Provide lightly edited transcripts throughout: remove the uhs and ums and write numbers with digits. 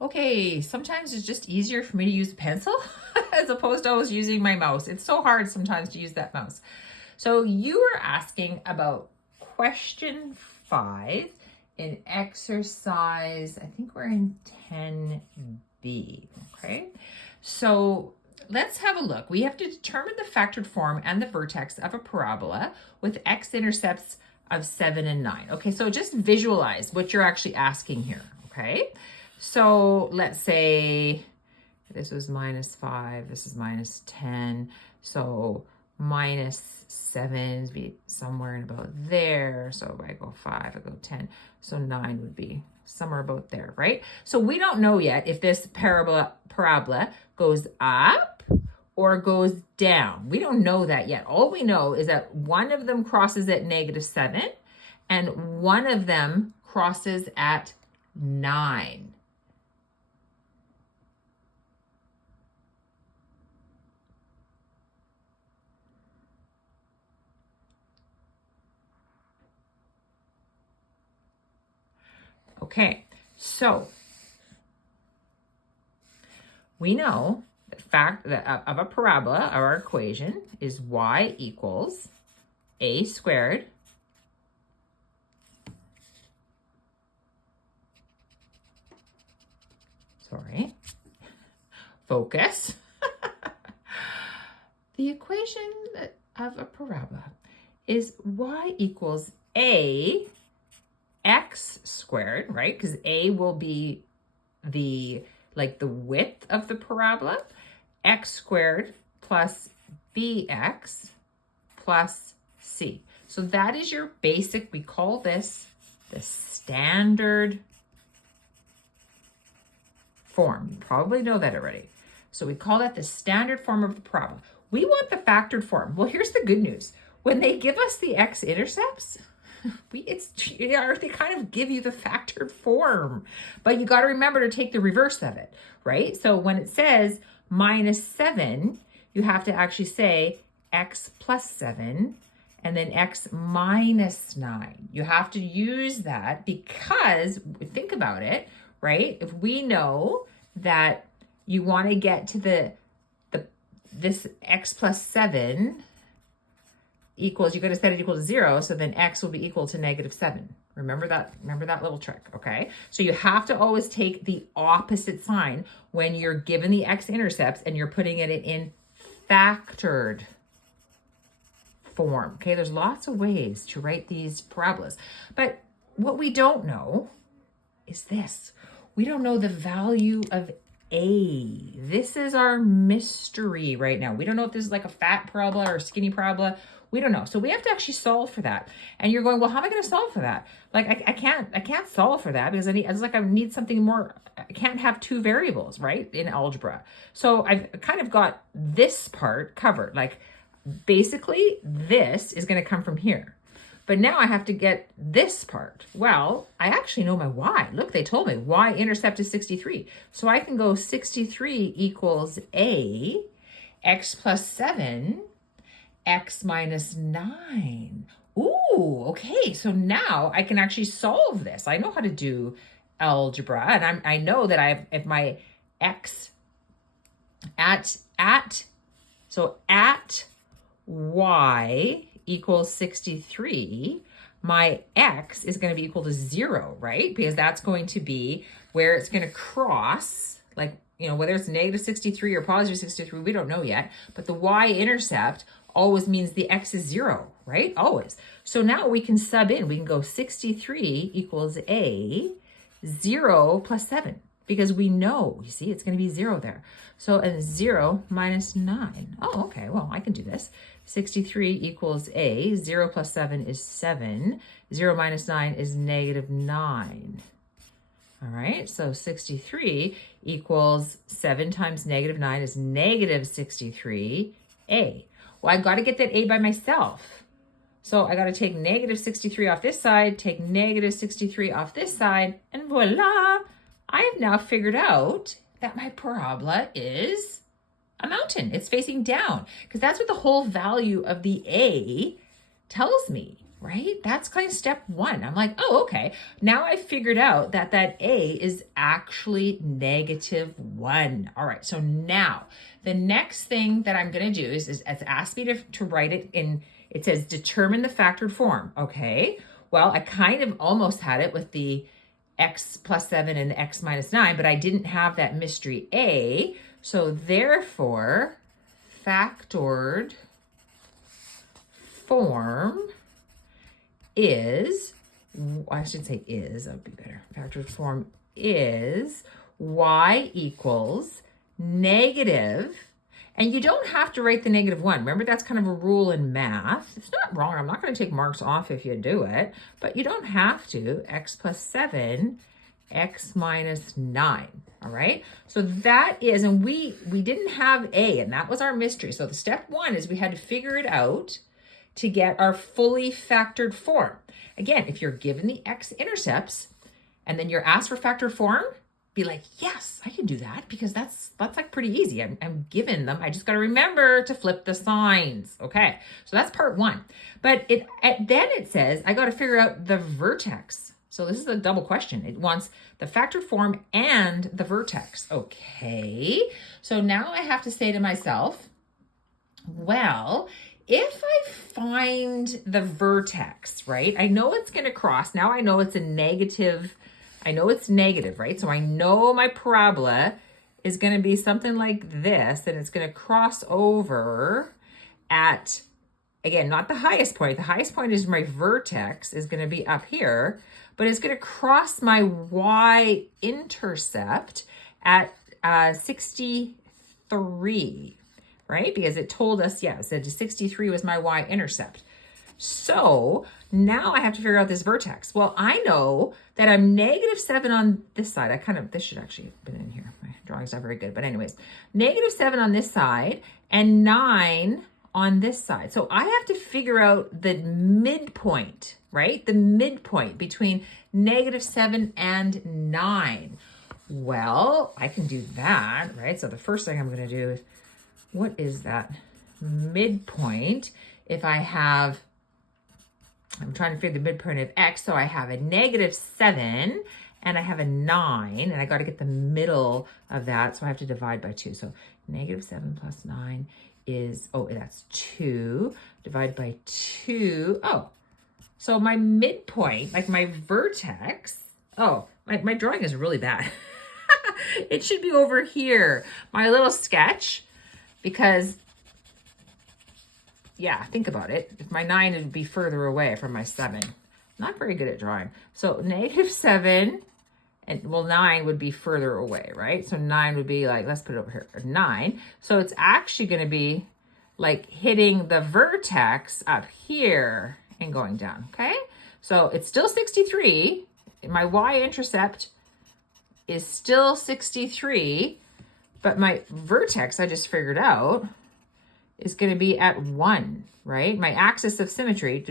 Okay, sometimes it's just easier for me to use a pencil as opposed to always using my mouse. It's so hard sometimes to use that mouse. So you were asking about question 5 in exercise, I think we're in 10B, okay? So let's have a look. We have to determine the factored form and the vertex of a parabola with x-intercepts of 7 and 9. Okay, so just visualize what you're actually asking here, okay? So let's say this was -5, this is -10. So -7 would be somewhere in about there. So if I go 5, I go 10. So 9 would be somewhere about there, right? So we don't know yet if this parabola goes up or goes down. We don't know that yet. All we know is that one of them crosses at -7 and one of them crosses at 9. Okay, so we know the fact that of a parabola, our equation is y equals a squared focus. The equation of a parabola is y equals a x squared, right? Because a will be the width of the parabola, x squared plus bx plus c. So that is your basic, we call this the standard form. You probably know that already. So we call that the standard form of the parabola. We want the factored form. Well, here's the good news. When they give us the x-intercepts, they kind of give you the factored form, but you got to remember to take the reverse of it, right? So when it says -7, you have to actually say x plus 7 and then x minus 9. You have to use that because, think about it, right? If we know that you want to get to this x plus 7 equals, you're going to set it equal to 0, so then x will be equal to -7. Remember that little trick, okay? So you have to always take the opposite sign when you're given the x-intercepts and you're putting it in factored form, okay? There's lots of ways to write these parabolas, but what we don't know is this. We don't know the value of a. This is our mystery right now. We don't know if this is like a fat parabola or a skinny parabola. We don't know. So we have to actually solve for that. And you're going, well, how am I going to solve for that? Like, I can't solve for that because I need something more. I can't have two variables, right, in algebra. So I've kind of got this part covered. Like, basically, this is going to come from here. But now I have to get this part. Well, I actually know my y. Look, they told me y-intercept is 63. So I can go 63 equals a, x plus 7, x minus 9. Ooh, okay. So now I can actually solve this. I know how to do algebra. And I know that if my x at y equals 63, my x is going to be equal to 0, right? Because that's going to be where it's going to cross, like, whether it's -63 or +63, we don't know yet. But the y-intercept always means the x is 0, right? Always. So now we can sub in. We can go 63 equals a, 0 plus 7. Because we know, you see, it's going to be 0 there. So 0 minus 9. Oh, okay, well, I can do this. 63 equals a, 0 plus 7 is 7, 0 minus 9 is -9. All right, so 63 equals 7 times -9 is -63a. Well, I've got to get that a by myself. So I got to take -63 off this side, take -63 off this side, and voila! I have now figured out that my parabola is a mountain. It's facing down because that's what the whole value of the a tells me. right? That's kind of step one. I'm like, oh, okay. Now I figured out that A is actually -1. All right, so now the next thing that I'm gonna do is it's asked me to write it in, it says determine the factored form, okay? Well, I kind of almost had it with the x plus 7 and the x minus 9, but I didn't have that mystery A, so therefore, factored form is, I should say is, that would be better. Factored form is y equals negative, and you don't have to write the -1. Remember, that's kind of a rule in math. It's not wrong. I'm not going to take marks off if you do it, but you don't have to. X plus 7, x minus 9. All right. So that is, and we didn't have A, and that was our mystery. So the step one is we had to figure it out to get our fully factored form. Again, if you're given the x-intercepts and then you're asked for factored form, be like, yes, I can do that because that's like pretty easy. I'm given them. I just got to remember to flip the signs. Okay, so that's part one. But then it says I got to figure out the vertex. So this is a double question. It wants the factored form and the vertex. Okay, so now I have to say to myself, well, if I find the vertex, right, I know it's going to cross. Now I know it's a negative. I know it's negative, right? So I know my parabola is going to be something like this, and it's going to cross over at, again, not the highest point. The highest point is my vertex is going to be up here, but it's going to cross my y-intercept at 63. Right? Because it told us, yeah, it said 63 was my y-intercept. So now I have to figure out this vertex. Well, I know that I'm -7 on this side. This should actually have been in here. My drawing's not very good, but anyways, -7 on this side and 9 on this side. So I have to figure out the midpoint, right? The midpoint between -7 and 9. Well, I can do that, right? So the first thing I'm going to do is, what is that midpoint? If I have, I'm trying to figure the midpoint of x, so I have a -7 and I have a 9, and I got to get the middle of that, so I have to divide by 2. So -7 plus 9 is, oh, that's 2. Divide by 2. Oh, so my midpoint, like my vertex, oh, my drawing is really bad. It should be over here. My little sketch. Because, yeah, think about it. If my 9 would be further away from my 7. Not very good at drawing. So -7, and well, 9 would be further away, right? So 9 would be like, let's put it over here, 9. So it's actually going to be like hitting the vertex up here and going down, okay? So it's still 63. My y-intercept is still 63. But my vertex, I just figured out, is going to be at 1, right? My axis of symmetry is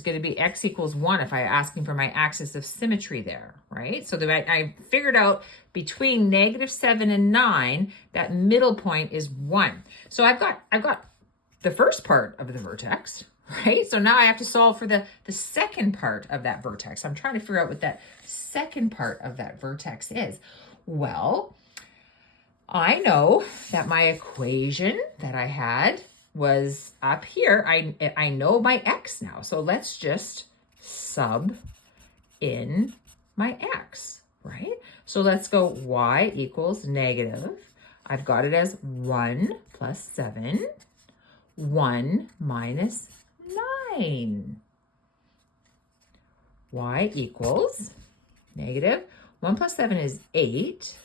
going to be x equals 1 if I'm asking for my axis of symmetry there, right? So that I figured out between -7 and 9, that middle point is 1. So I've got the first part of the vertex, right? So now I have to solve for the second part of that vertex. I'm trying to figure out what that second part of that vertex is. Well, I know that my equation that I had was up here. I know my x now. So let's just sub in my x, right? So let's go y equals negative. I've got it as 1 plus 7, 1 minus 9. Y equals negative. 1 plus 7 is 8.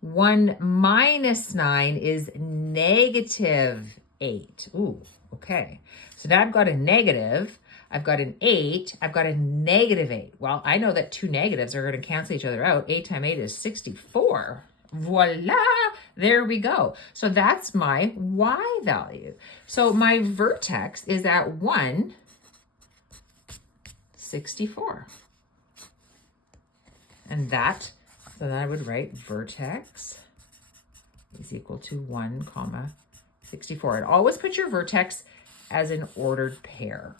1 minus 9 is -8. Ooh, okay. So now I've got a negative, I've got an 8, I've got a -8. Well, I know that two negatives are going to cancel each other out. 8 times 8 is 64. Voila! There we go. So that's my y value. So my vertex is at 1, 64. And that, so then I would write vertex is equal to 1, 64. And always put your vertex as an ordered pair.